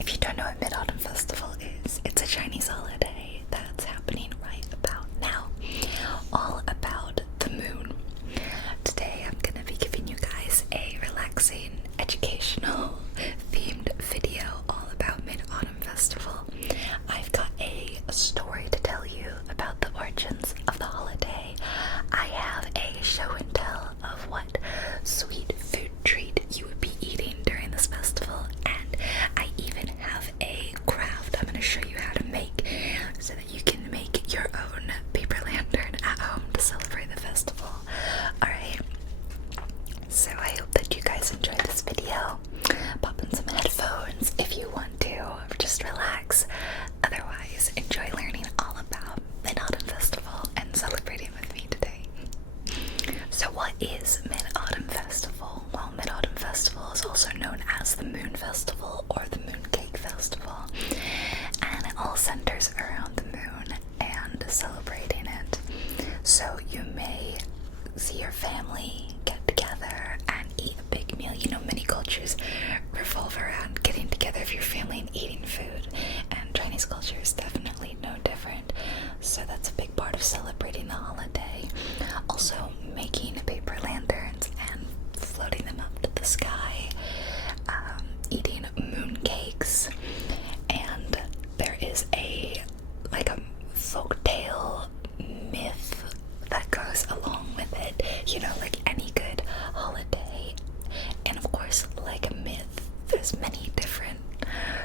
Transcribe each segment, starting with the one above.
If you don't know what Mid-Autumn Festival is, it's a Chinese holiday that's happening right about now, all about the moon. Today I'm gonna be giving you guys a relaxing, educational, themed video all about Mid-Autumn Festival. I've got a story to tell you about the origins of the holiday. I have a show and tell of what sweet food treat you would be eating during this festival, and I even have a craft I'm going to show you how to make so that you can make your own paper lantern at home to celebrate the festival. Alright, so I hope that you guys enjoyed this video. Pop in some headphones if you want to, or just relax. Otherwise, enjoy learning all about Mid-Autumn Festival and celebrating with me today. So what is Mid-Autumn Festival? Well, Mid-Autumn Festival is also known as the Moon Festival or the Mooncake Festival, and it all centers around the moon and celebrating it. So you may see your family get together and eat a big meal. You know, many cultures revolve around getting together with your family and eating food, and Chinese culture is definitely no different. So that's a big part of celebrating the holiday. Also, making paper lanterns and floating them up to the sky, eating moon cakes, and there is a folktale myth that goes along with it, you know, like any good holiday. And of course, like a myth, there's many different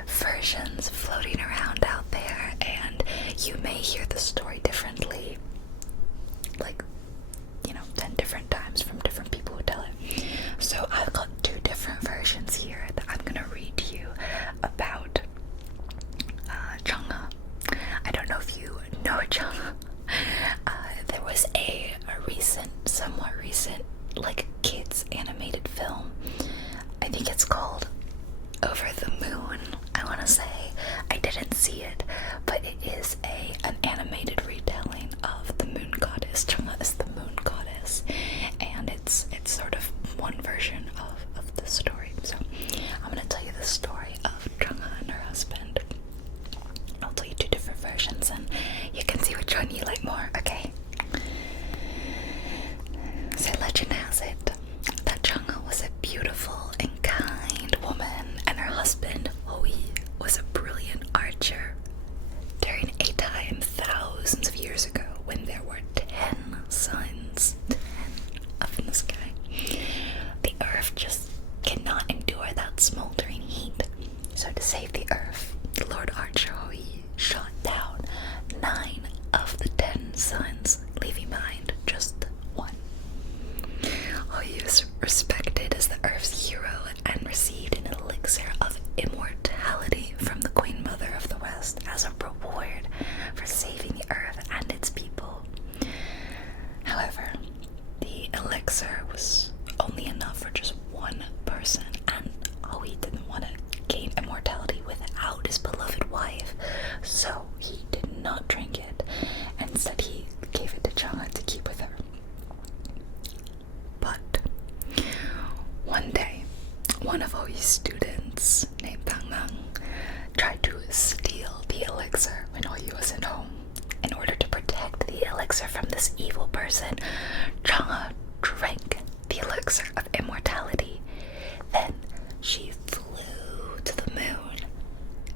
versions floating around out there, and you may hear the story differently, like, you know, 10 different times from different people who tell it. So I've got 2 different versions here that I'm gonna read to you about Chang'e. I don't know if you know Chang'e. There was a somewhat recent, like, kids animated film. I think it's called Over the Moon, I want to say. I didn't see it, but it is an animated retelling of the moon goddess. Chang'e is the moon goddess, and it's sort of one version of the story. So I'm going to tell you the story of Chang'e and her husband. I'll tell you 2 different versions, and you can see which one you like more, okay? So legend has it that Chang'e was a beautiful and kind woman, and her husband, Hui, was a brilliant archer. During a time thousands of years ago when there were 10 suns, 10 up in the sky, the earth just cannot endure that smoldering heat. So to save the earth, the Lord Archer Hui shot down 9 of the 10 suns, leaving behind just 1. Hui was respected as the Earth's hero and received an elixir of immortality from the Queen Mother of the West as a reward for saving the Earth and its people. However, the elixir was only enough for just 1 person, and Hui didn't want to gain immortality without his beloved wife, so he did not drink it, and instead he gave it to Chang'e to keep with her. But one day, one of Hui's students named Tang tried to steal the elixir when Hui wasn't home. In order to protect the elixir from this evil person, Chang'e drank the elixir of immortality. Then she flew to the moon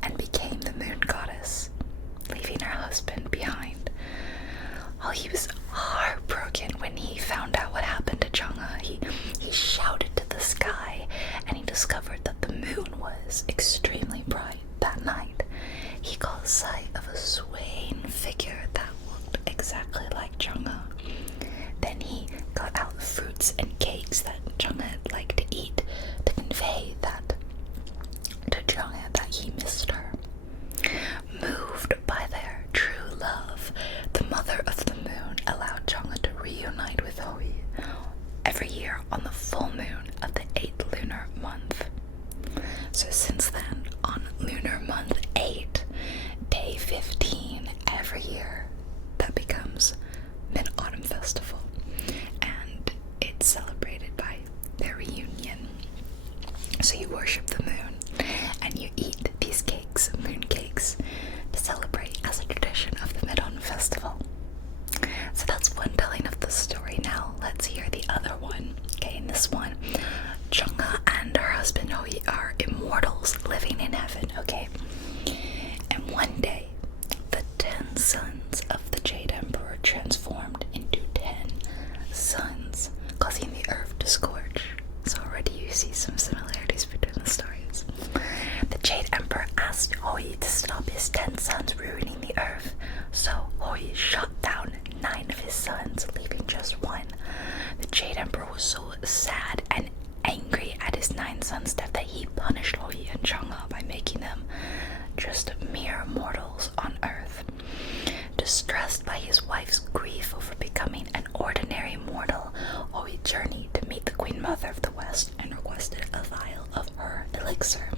and became the moon goddess, leaving her husband behind. While he was heartbroken when he found out what happened to Chang'e, he shouted to the sky, and he discovered that the moon was extremely bright that night. He caught sight of a swaying figure that looked exactly like Chang'e. Then he got out fruits and cakes that Chang'e liked to eat to convey that to Chang'e that he missed her. Moved by their true love, the Mother of the Moon allowed Chang'e to reunite with Hui every year on the full moon of the 8th lunar month. So since then, on lunar month 8, day 15 every year, that becomes Mid-Autumn Festival, and it's celebrated by their reunion. So you worship the moon, and you eat these cakes this one, Chang'e and her husband Hoi are immortals living in heaven, okay? And one day, the 10 sons of the Jade Emperor transformed into 10 suns, causing the earth to scorch. So already you see some similarities between the stories. The Jade Emperor asked Hoi to stop his 10 sons ruining the earth, so Hoi shot down 9 of his sons, leaving just 1. The Jade Emperor was so sad and angry at his 9 sons' death that he punished Hoi and Chang'e by making them just mere mortals on earth. Distressed by his wife's grief over becoming an ordinary mortal, Hoi journeyed to meet the Queen Mother of the West and requested a vial of her elixir.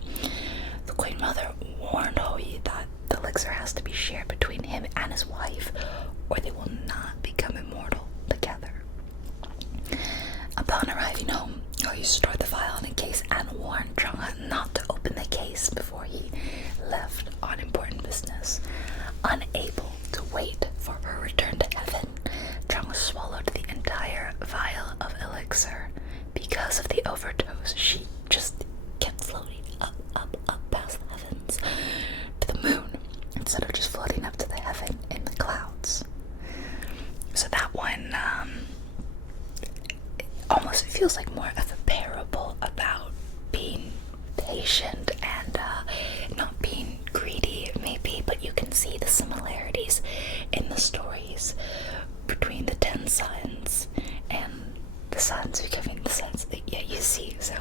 The Queen Mother warned Hoi that the elixir has to be shared between him and his wife, or they will not become immortal together. Upon arriving home, Hoi stored the vial in a case and warned Chang'e not to open the case before he left on important business. Unable to wait for her return to heaven, Chang'e swallowed the entire vial of elixir. Because of the overdose, she just kept floating up past the heavens to the moon, instead of just floating up to the heaven in the clouds. So that one almost feels like more of a parable about being patient and not being greedy, maybe, but you can see the similarities in the stories between the 10 sons and the sons becoming the sons that you see. So,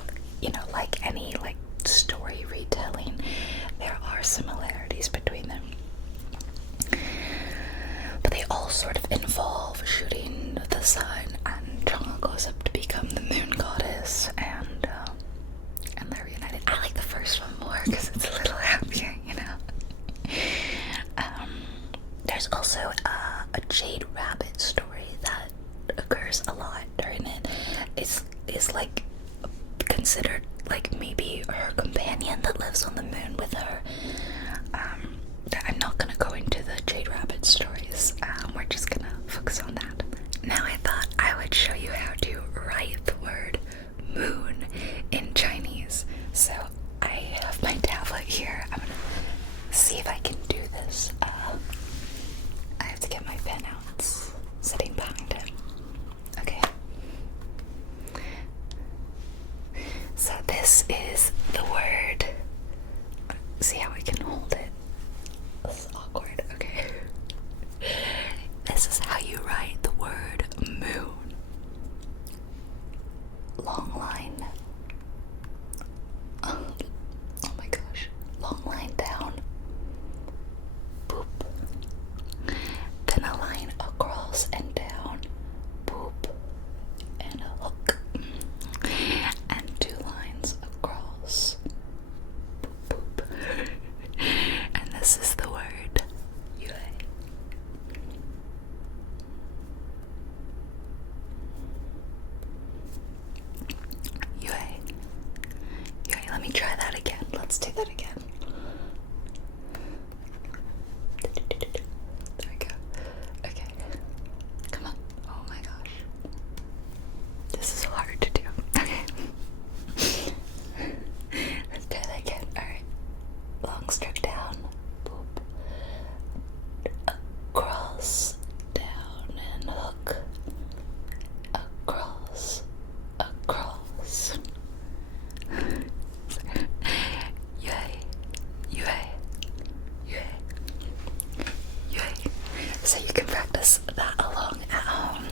like any story retelling, there are similarities between them. But they all sort of involve shooting the sun, and Chang'e goes up to become the moon goddess, and they're reunited. I like the first one more because it's a little happier, There's also a Jade Rabbit story that occurs a lot during it. It's like considered like maybe her companion that lives on the moon with her. I'm not gonna go into the Jade Rabbit stories. We're just gonna focus on that. Now I thought I would show you how to write the word moon in Chinese. So I have my tablet here. I'm gonna see if I can do this. I have to get my pen out. It's sitting behind it. Okay. So this is the word. See how I can hold it? This is awkward. Okay. This is how you write the word moon. Long line. Oh my gosh. Long line down. Boop. Then a line across and down. Boop. And a hook. And 2 lines across. Boop, boop. And this is the word yue. Yue. Yue. Let me try that again. Let's do that again. There we go. Okay. Come on. Oh my gosh. This is hard to do. Okay. Let's try that again. Alright. Long stroke down. Boop. Across. Down and hook. Across. Across. Yue. Yue. Yue. Yue. So you can practice that along at home.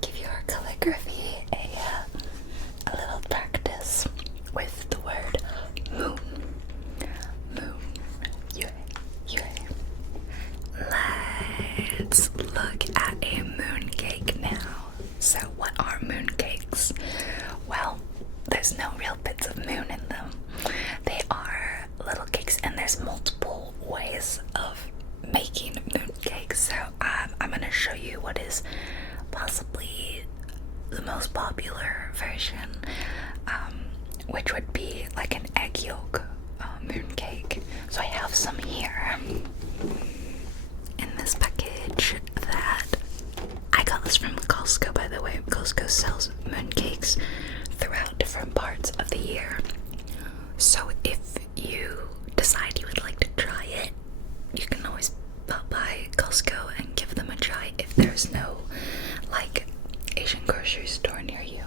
Give your calligraphy a little practice with the word moon. Moon. Yue. Yue. Let's look at a mooncake now. So what are mooncakes? Well, there's no real bits of moon in them. They are little cakes, and there's multiple ways of making mooncakes. So I'm going to show you what is possibly the most popular version, which would be like an egg yolk mooncake. So I have some here in this package that I got this from Costco, by the way. Costco sells mooncakes throughout different parts of the year. So if you decide you would like to try it, you can always pop by Costco and give them a try if there's no like Asian grocery store near you.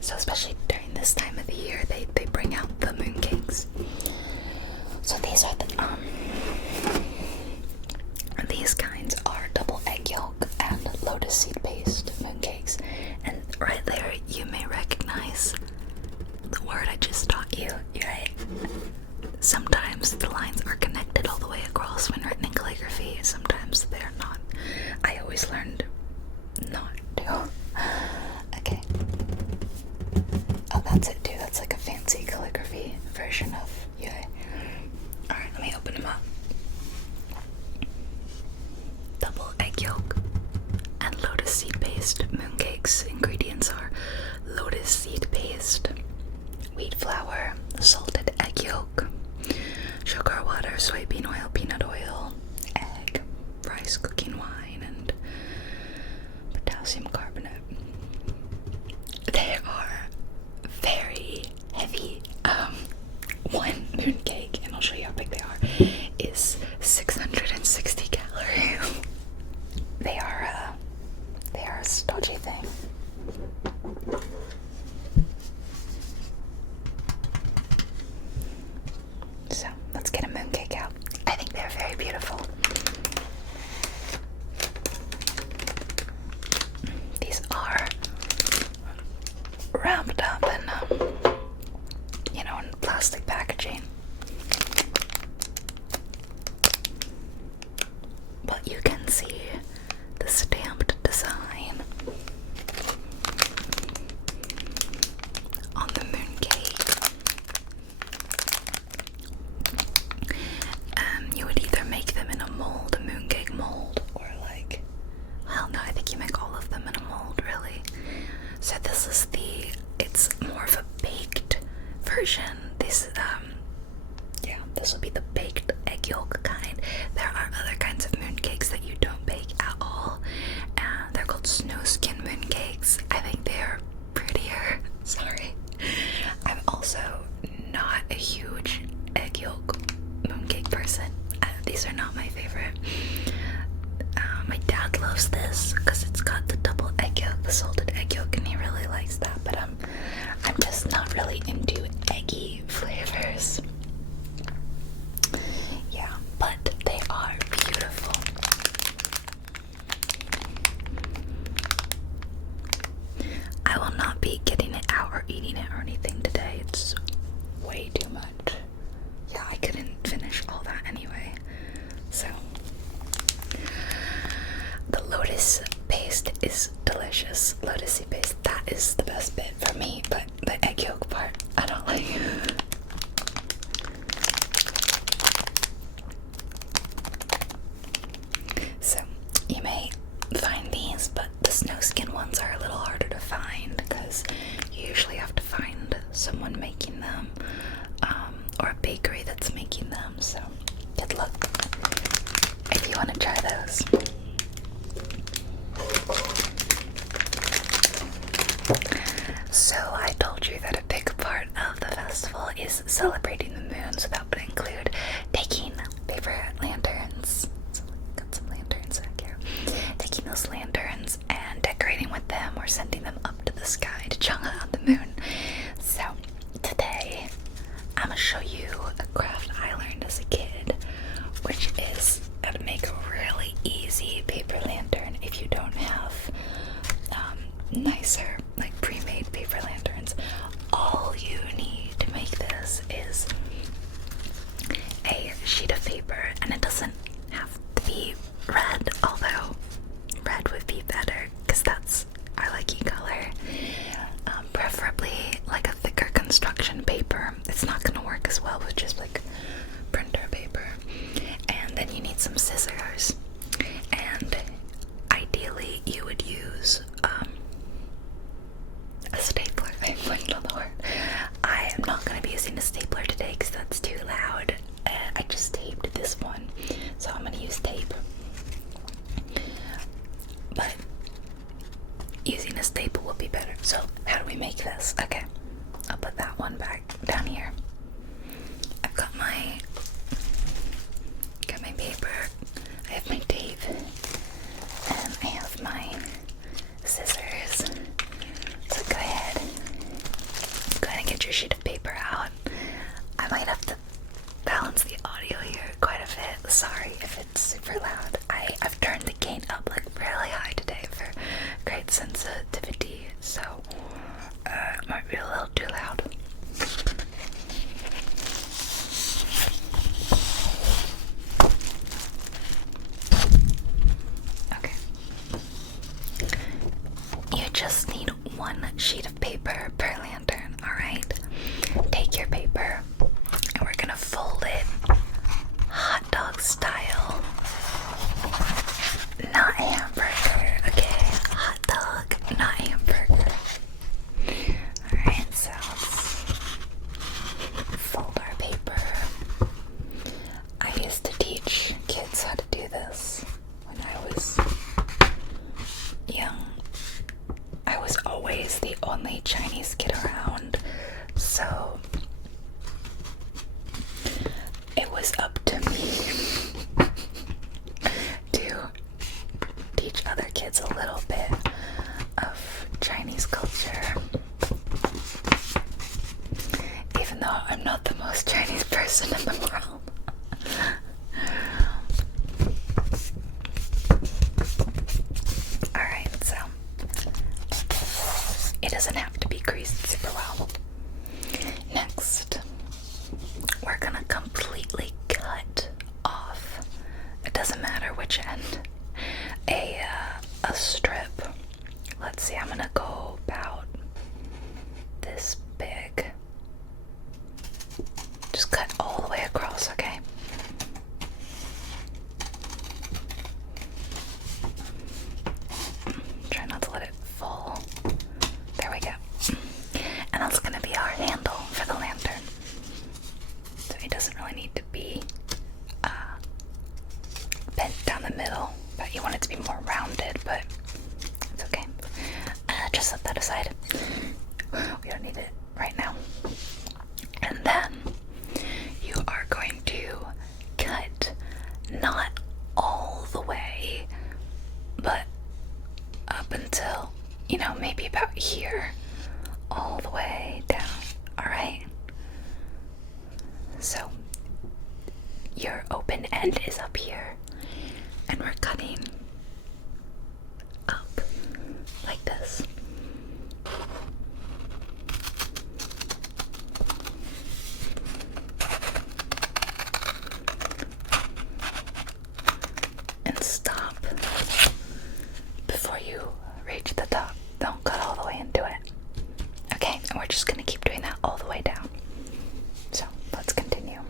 So especially during this time of the year, they bring out the mooncakes. So these are these kinds are double egg yolk and lotus seed paste mooncakes. And right there you may recognize the word I just taught you, right? Sometimes the lines are connected all the way across when written in calligraphy, sometimes they're not. I always learned not to. Okay. Oh, that's it too. That's like a fancy calligraphy version of yay. Alright, let me open them up. Double egg yolk and lotus seed paste mooncakes. Ingredients are lotus seed paste, wheat flour, salted egg yolk, sugar, water, soybean oil, peanut oil, egg, rice, cooking wine, and potassium carbonate. They are very heavy. One mooncake, and I'll show you how big they are, is 660 calories. They are a stodgy thing. So let's get a mooncake out. I think they're very beautiful. These are wrapped up in, in plastic packaging. But you can see the stamped design on the mooncake. You would either make them in a mold, a mooncake mold, or like, well, no, I think you make all of them in a mold, really. So this is it's more of a baked version. This will be the baked egg yolk kind. There are other kinds of mooncakes that you don't bake at all, and they're called snow skin mooncakes. I think they're prettier. Sorry. I'm also not a huge egg yolk mooncake person. These are not my favorite. My dad loves this because it's got the double egg yolk, the salted egg yolk, and he really likes that, but I'm just not really into eggy flavors. Yeah, but they are beautiful. I will not be getting it out or eating it or anything today. It's way too much. Yeah, I couldn't finish all that anyway. So the lotus paste is delicious. Lotus seed paste, that is the best bit for me, but the egg yolk part, I don't like. So you may find these, but the snow skin ones are a little harder to find because you usually have to find someone making them, or a bakery that's making them. So good luck if you want to try those. So I told you that a big part of the festival is celebrating the moon, so that would include taking paper lanterns. So got some lanterns back here. Taking those lanterns and decorating with them or sending them up to the sky to Chang'e on the moon. So today I'm gonna show you a craft I learned as a kid, which is how to make a really easy paper lantern if you don't have nicer, like pre-made paper lanterns. All you need to make this is a sheet of paper, and it doesn't have to be red, although red would be better because I like e-color. Preferably like a thicker construction paper. It's not gonna work as well with just like printer paper. And then you need some scissors, and ideally you would use a stapler. I blanked on the word. I am not going to be using a stapler today because that's too loud. I just taped this one, so I'm going to use tape. But using a staple will be better. So how do we make this. Okay, I'll put that one back down here. I've got my paper, I have my tape, and I have my scissors. So go ahead and get your sheet of paper out. I might have to balance the audio here quite a bit. Sorry if it's super loud. I've turned the gain up like really high today for great sensitivity, so it might be a little too loud. Just need one sheet of paper per lantern, alright? Take your paper and we're gonna fold it hot dog style. Not hamburger, okay? Hot dog, not hamburger. Alright, so let's fold our paper. I used to teach kids how to do this when I was young. I was always the only Chinese kid around, so it was up to me to teach other kids a little bit of Chinese culture, even though I'm not the most Chinese person in the world. Alright, so it doesn't have to be creased super well. Next, we're gonna completely cut off, it doesn't matter which end, a strip. Let's see, I'm gonna go about this big. Just cut all the way across, okay? Try not to let it fall. There we go. And that's gonna be our handle for the lantern. So it doesn't really need to be bent down the middle, but you want it to be more rounded, but it's okay. Just set that aside. We don't need it right now. And then you are going to cut not all the way, but up until, you know, maybe about here, all the way down, alright? So, your open end is up here, and we're cutting up, like this. And stop before you reach the top. Don't cut all the way into it. Okay, and we're just gonna keep doing that all the way down. So let's continue.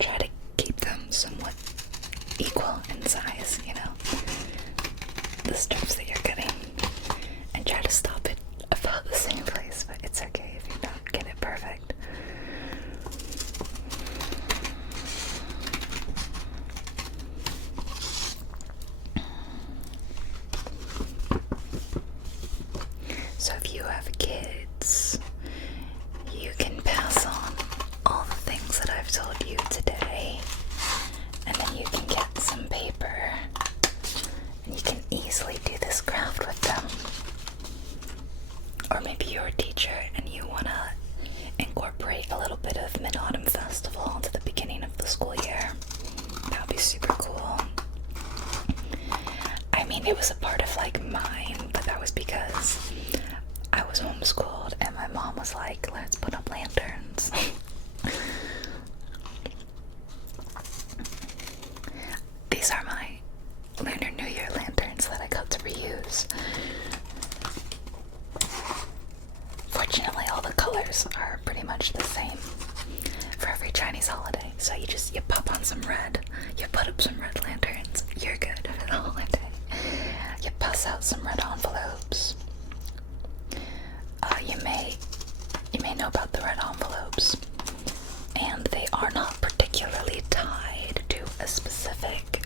Try to keep them somewhat equal in size, you know, the strips that you're cutting, and try to stop it about the same place, but it's okay if you don't get it perfect. So if you have kids, you can pass on all the things that I've told you today, and then you can get some paper, and you can easily do this craft with them. Or maybe you're a teacher and you want to incorporate a little bit of Mid-Autumn Festival into the beginning of the school year. That would be super cool. I mean, it was a part of like mine, but that was because I was homeschooled and my mom was like, let's put up lanterns. These are my Lunar New Year lanterns that I got to reuse. Fortunately, all the colors are pretty much the same for every Chinese holiday. So you pop on some red, you put up some red lanterns, you're good for the holiday. You pass out some red envelopes. You may know about the red envelopes, and they are not particularly tied to a specific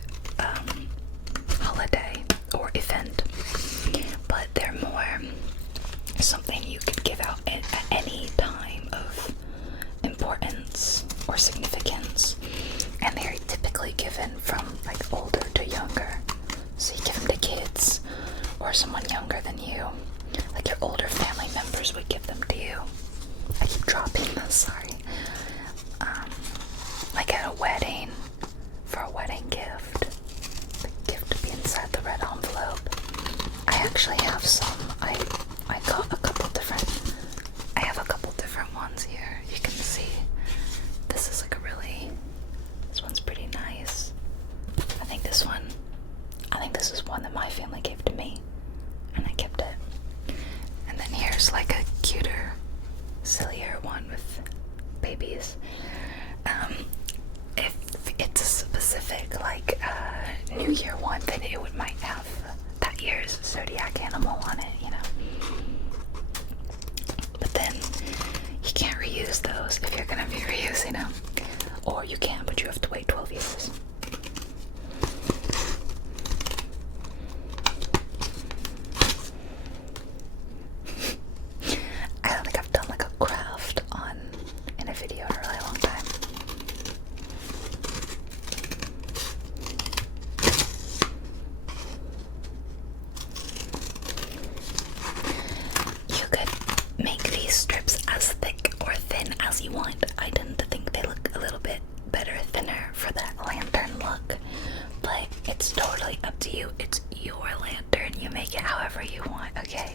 holiday or event, but they're more something you could give out at any time of importance or significance, and they're typically given from like older to younger. So you give them to kids or someone younger than you, like your older family members would give them to you. I keep dropping this, sorry. Like at a wedding, for a wedding gift, the gift would be inside the red envelope. I actually have some. I got a couple different. I have a couple different ones here. You can see. This is like a really. This one's pretty nice. I think this is one that my family gave to me, and I kept it. And then here's like a cuter, sillier one with babies. If it's a specific like New Year one, then it might have that year's zodiac animal on it, you know. But then you can't reuse those if you're gonna be reusing them, or you can, but you have to wait 12 years. I don't think I've done like a craft in a video in a really long time. You could make these strips as thick or thin as you want. I tend to think they look a little bit better thinner for that lantern look, but it's totally up to you. It's your lantern. You make it however you want, okay?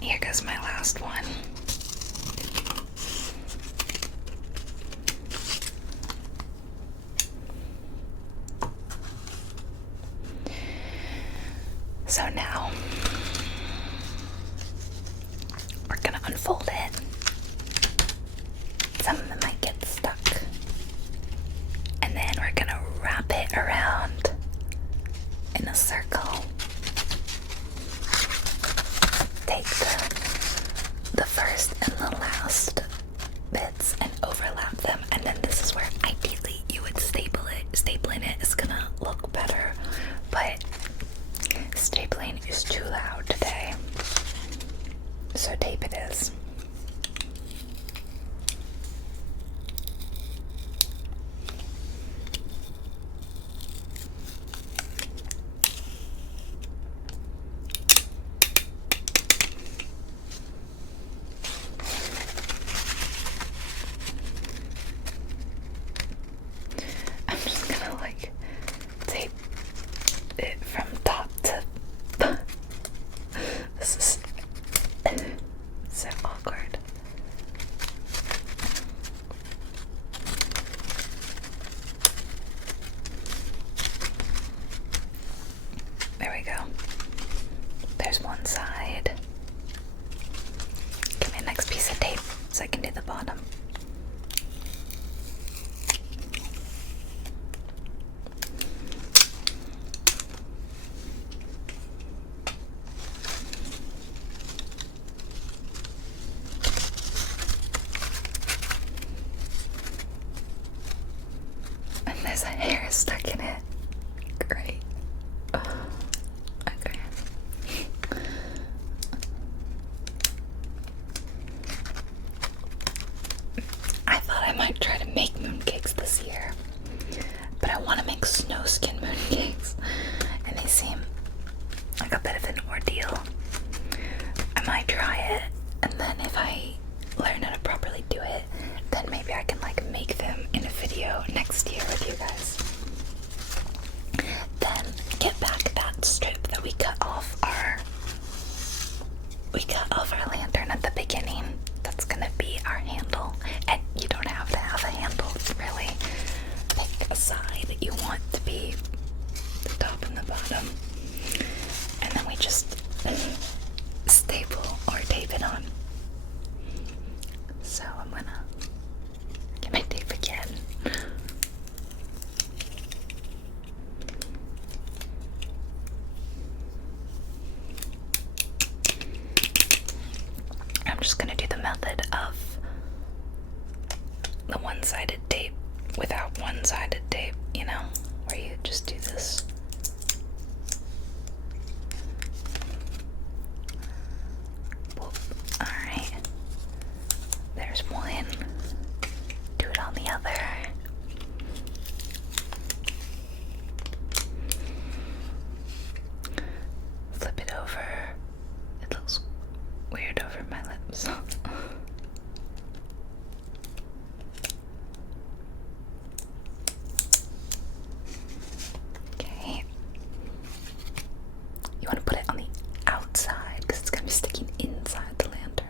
Here goes my last one. So now we're gonna unfold it. Some of them might get stuck. And then we're gonna wrap it around in a circle. Take the first and the last bits and overlap them, and then this is where ideally you would staple it. Stapling it is gonna look better, but stapling is too loud today, so tape it is. I'm just gonna like tape it from top to this is so awkward. There we go. There's one side. Give me a next piece of tape so I can do the bottom. There's a hair stuck in it. Great. Okay. I thought I might try to make mooncakes this year, but I want to make snow skin mooncakes, and they seem like a bit of an ordeal. I might try it, and then if I learn how to properly do it, then maybe I can like make them in a video next year with you guys. Then get back that strip that we cut off our lantern at the beginning. That's gonna be our handle, and you don't have to have a handle really. Pick a side that you want to be the top and the bottom, and then we just staple or tape it on. So I'm gonna get my tape again. I'm just gonna do the method of the one-sided tape without one-sided tape, you know, where you just do this you want to put it on the outside because it's going to be sticking inside the lantern.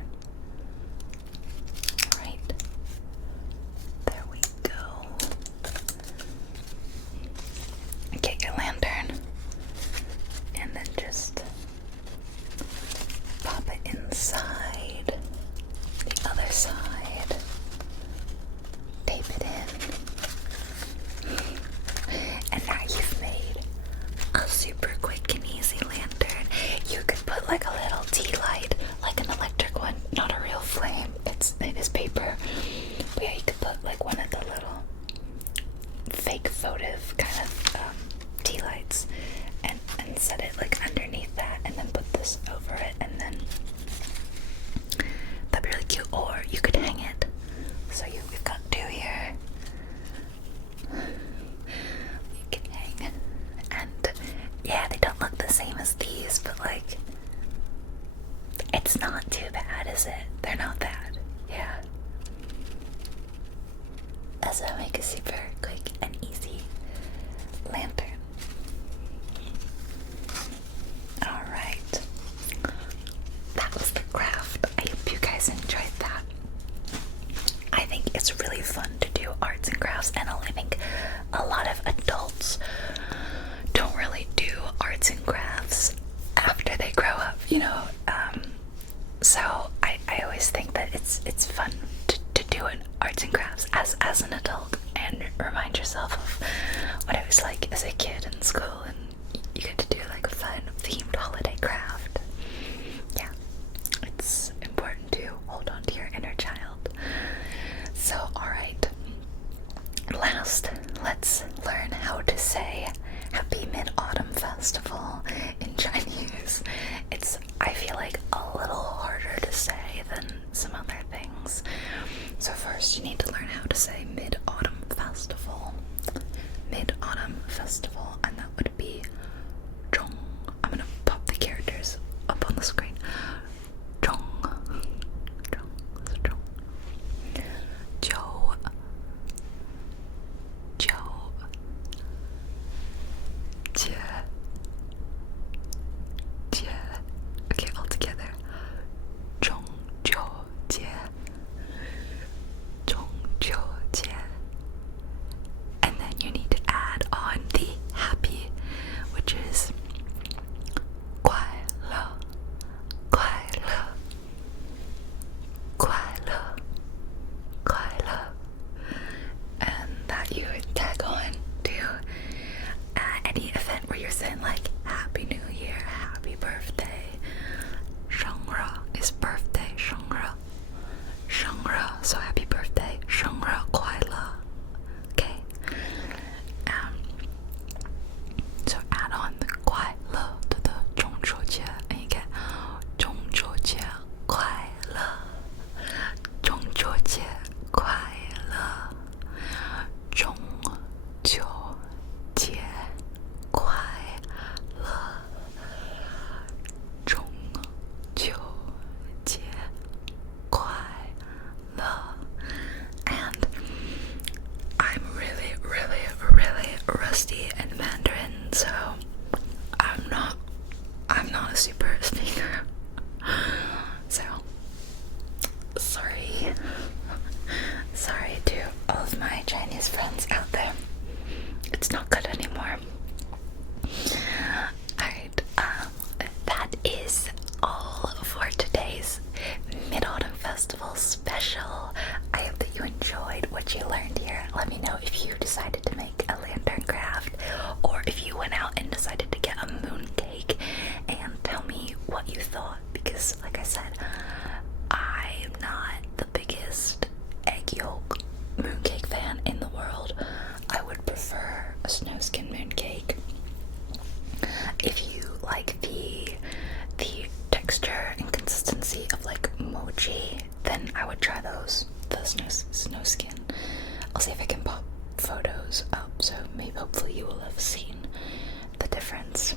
Alright. There we go. Get your lantern and then just pop it inside the other side. Tape it in. And now you've made a super quick and easy lantern. You could put like a little tea light, like an electric one, not a real flame. It is paper. But yeah, you could put like one of the little fake votive kind of tea lights and set it like underneath that, and then put this over it, and then that'd be really cute. Or you could hang it. So we've got two here. You can hang, and yeah, they don't look the same as these, but like, it's not too bad, is it? They're not bad. Yeah. That's how I make a super quick and easy lantern. Alright. That was the craft. I hope you guys enjoyed that. I think it's really fun to do arts and crafts, and I think a lot of adults don't really do arts and crafts after they grow up, you know. So I always think that it's fun to do an arts and crafts as an adult and remind yourself of what it was like as a kid in school, and you get to do like a fun themed holiday craft. Yeah, it's important to hold on to your inner child. So alright, last, let's learn how to say Happy Mid-Autumn Festival in Chinese. It's, I feel like, a little harder to say than some other things. So first you need to learn how to say Mid-Autumn Festival. Mid-Autumn Festival, and that would be Zhong. I'm gonna pop the characters up on the screen. Zhong. Zhong. Zhong. Jiu. Jiu. Jie. Jie. Okay, all together. Zhong. Jiu. Jie. Zhong. Jiu. Jie. And then you need to add on the happy, which is 快乐, 快乐, 快乐, 快乐. And that you would tag on to any event where you're saying like Happy New Year, Happy Birthday. 生日 is birthday, 生日. 生日, so happy birthday, 生日快乐. Okay. So add on the 快乐 to the 中秋节 and you get 中秋节快乐. 中秋节快乐. 中秋节快乐. 中秋节快乐. And I'm really, really, really rusty in Mandarin, so I'm not a super speaker. So sorry to all of my Chinese friends out there. It's not good anymore. Alright, that is all for today's Mid-Autumn Festival special. I hope that you enjoyed what you learned here. Let me know if you decided to make a lantern craft, or if you went out and decided to get a mooncake, and tell me what you thought, because like I said, I'm not the biggest egg yolk mooncake fan in the world. I would prefer a snowskin mooncake. If you like the texture and consistency of like mochi, then I would try those, the snowskin. I'll see if I can pop photos up, so maybe hopefully you will have seen the difference.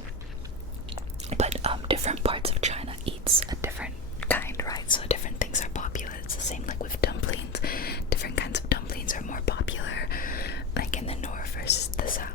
But different parts of China eats a different kind, right? So different things are popular. It's the same like with dumplings. Different kinds of dumplings are more popular, like in the north versus the south.